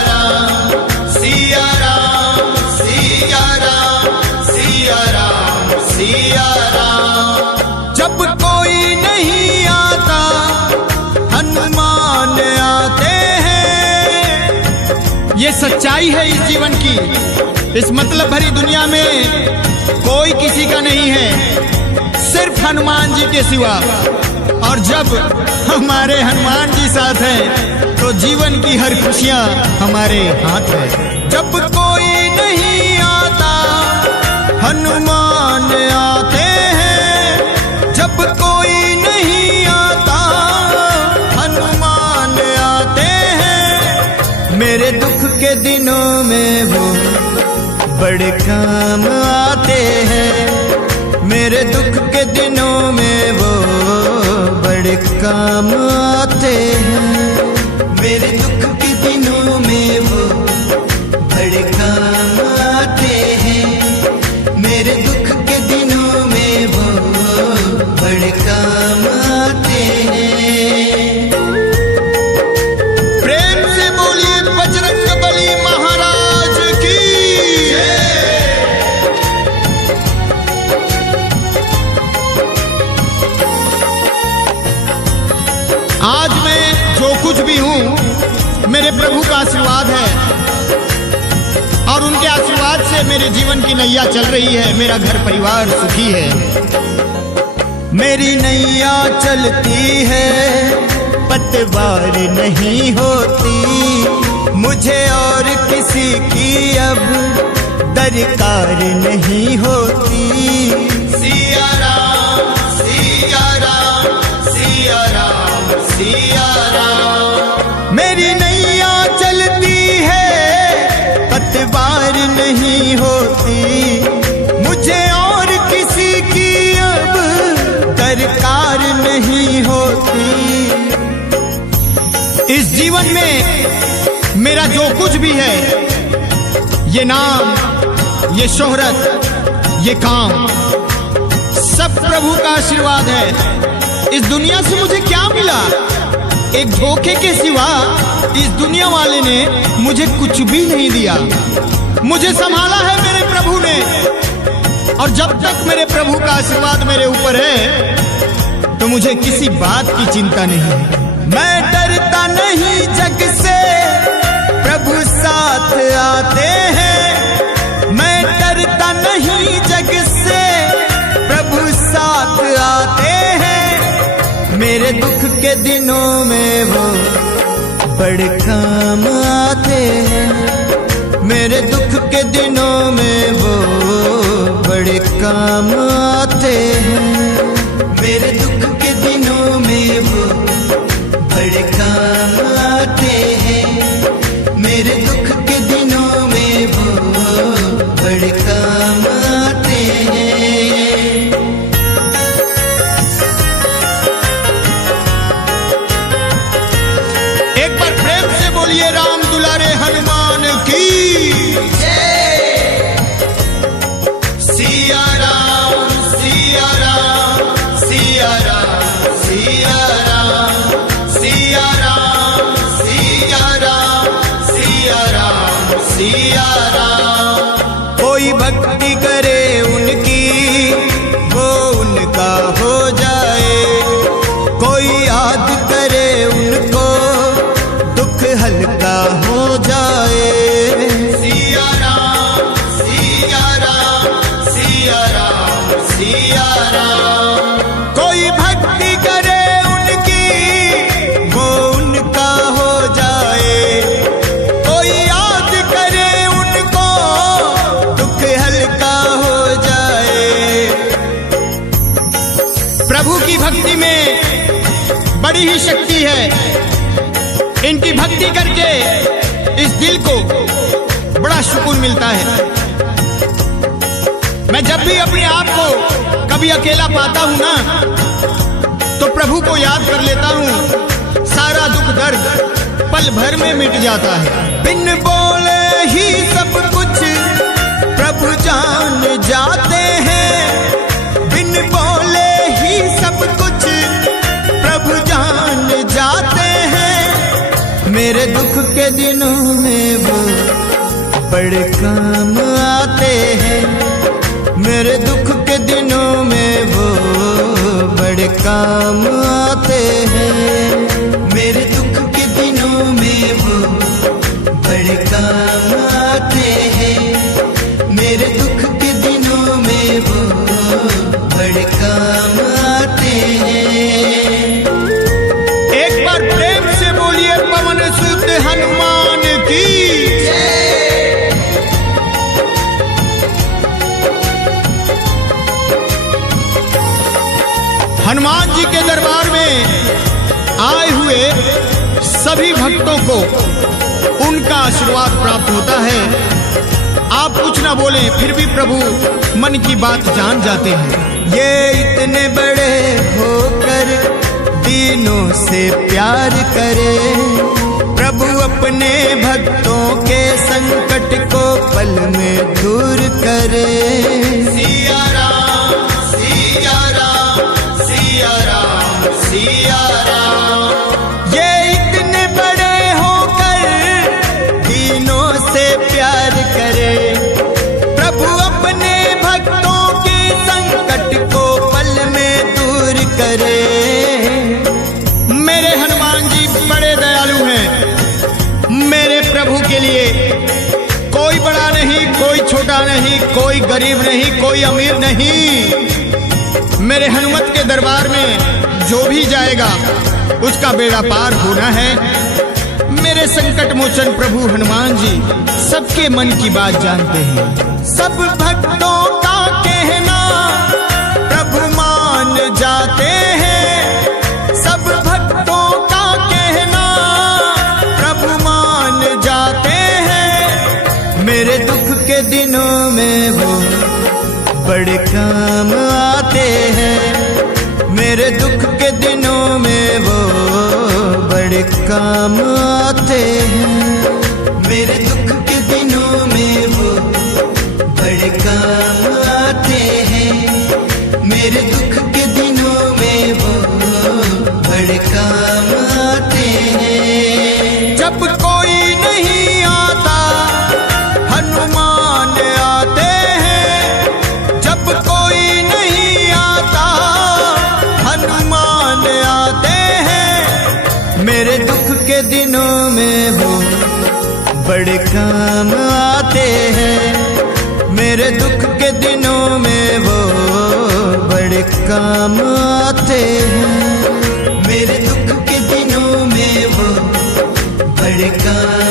राम सिया राम सिया राम सिया राम सिया राम। जब कोई नहीं आता हनुमान आते हैं। ये सच्चाई है इस जीवन की। इस मतलब भरी दुनिया में कोई किसी का नहीं है, सिर्फ हनुमान जी के सिवा। और जब हमारे हनुमान जी साथ हैं तो जीवन की हर खुशियां हमारे हाथ है। जब कोई नहीं आता हनुमान आते हैं। जब कोई नहीं आता हनुमान आते हैं। मेरे दुख के दिनों में वो बड़े काम आते हैं। मेरे दुख के दिनों में वो बड़े काम आते हैं। मेरे दुख के दिनों में वो बड़े काम आते हैं। मेरे दुख के दिनों में वो बड़े काम आते हैं। प्रेम से बोलिए बजरंगबली महाराज की जय। आज मैं जो कुछ भी हूँ मेरे प्रभु का आशीर्वाद है, और उनके आशीर्वाद से मेरे जीवन की नैया चल रही है। मेरा घर परिवार सुखी है। मेरी नैया चलती है, पतवार नहीं होती। मुझे और किसी की अब दरकार नहीं होती। सिया राम सिया राम सिया राम सिया राम। मेरी नैया चलती है, पतवार नहीं होती। मुझे और किसी की अब दरकार नहीं होती। इस जीवन में मेरा जो कुछ भी है, ये नाम, ये शोहरत, ये काम, सब प्रभु का आशीर्वाद है। इस दुनिया से मुझे क्या मिला? एक धोखे के सिवा इस दुनिया वाले ने मुझे कुछ भी नहीं दिया। मुझे संभाला है मेरे प्रभु ने, और जब तक मेरे प्रभु का आशीर्वाद मेरे ऊपर है तो मुझे किसी बात की चिंता नहीं है। मैं डरता नहीं जग से, प्रभु साथ आते हैं। मैं डरता नहीं जग से, प्रभु साथ आते हैं। मेरे दुख के दिनों में वो बड़े काम आते हैं। मेरे दुख के दिनों में वो बड़े काम आते हैं। मेरे दुख के दिनों में वो बड़े काम आते हैं। मेरे दुख के दिनों में वो बड़े काम आते हैं। एक बार प्रेम से बोलिए राम दुलारे हनुमान की जय। सिया राम सिया राम सिया राम सिया राम सिया राम सिया राम सिया राम सिया राम। कोई भक्ति करे उनकी वो उनका हो जाए। कोई याद करे उनको दुख हल्का हो जाए। सिया राम सिया राम सिया राम सिया राम। कोई भक्ति करे उनकी वो उनका हो जाए। कोई याद करे उनको दुख हल्का हो जाए। प्रभु की भक्ति में बड़ी ही शक्ति है। इनकी भक्ति करके इस दिल को बड़ा सुकून मिलता है। मैं जब भी अपने आप को कभी अकेला पाता हूं ना, तो प्रभु को याद कर लेता हूं। सारा दुख दर्द पल भर में मिट जाता है। बिन बोले ही सब कुछ प्रभु जान जाते हैं। बिन बोले ही सब कुछ प्रभु जान जाते हैं। मेरे दुख के के दिनों में वो बड़े काम आते हैं। मेरे दुख के दिनों में वो बड़े काम आते हैं। मेरे दुख के दिनों में वो बड़े काम आते हैं। मेरे दुख के दिनों में वो बड़े काम आते हैं। एक बार प्रेम से बोलिए पवन सुत हनुमान की जय। हनुमान जी के दरबार में आए हुए सभी भक्तों को उनका आशीर्वाद प्राप्त होता है। आप कुछ ना बोले फिर भी प्रभु मन की बात जान जाते हैं। ये इतने बड़े होकर दीनों से प्यार करे, प्रभु अपने भक्तों के संकट को पल में दूर करे। सिया राम सिया राम सिया राम सिया राम। ये इतने बड़े होकर दीनों से प्यार करे, प्रभु अपने भक्तों के संकट को पल में दूर करे। मेरे हनुमान जी बड़े दयालु हैं। मेरे प्रभु के लिए कोई बड़ा नहीं, कोई छोटा नहीं, कोई गरीब नहीं, कोई अमीर नहीं। मेरे हनुमत के दरबार में जो भी जाएगा उसका बेड़ा पार होना है। मेरे संकट मोचन प्रभु हनुमान जी सबके मन की बात जानते हैं। सब भक्तों का कहना प्रभु मान जाते हैं। सब भक्तों का कहना प्रभु मान जाते हैं। मेरे दुख के दिनों में वो बड़े काम आते हैं। मेरे दुख के दिनों में वो बड़े काम आते हैं। मेरे दुख के दिनों में वो बड़े काम आते हैं। मेरे दुख के दिनों में वो बड़े काम आते हैं। जब कोई नहीं आता हनुमान आते हैं। जब कोई नहीं आता हनुमान आते हैं। मेरे दुख के दिनों में वो बड़े काम आते हैं। मेरे दुख के दिनों में वो बड़े काम आते हैं। मेरे दुख के दिनों में वो बड़े काम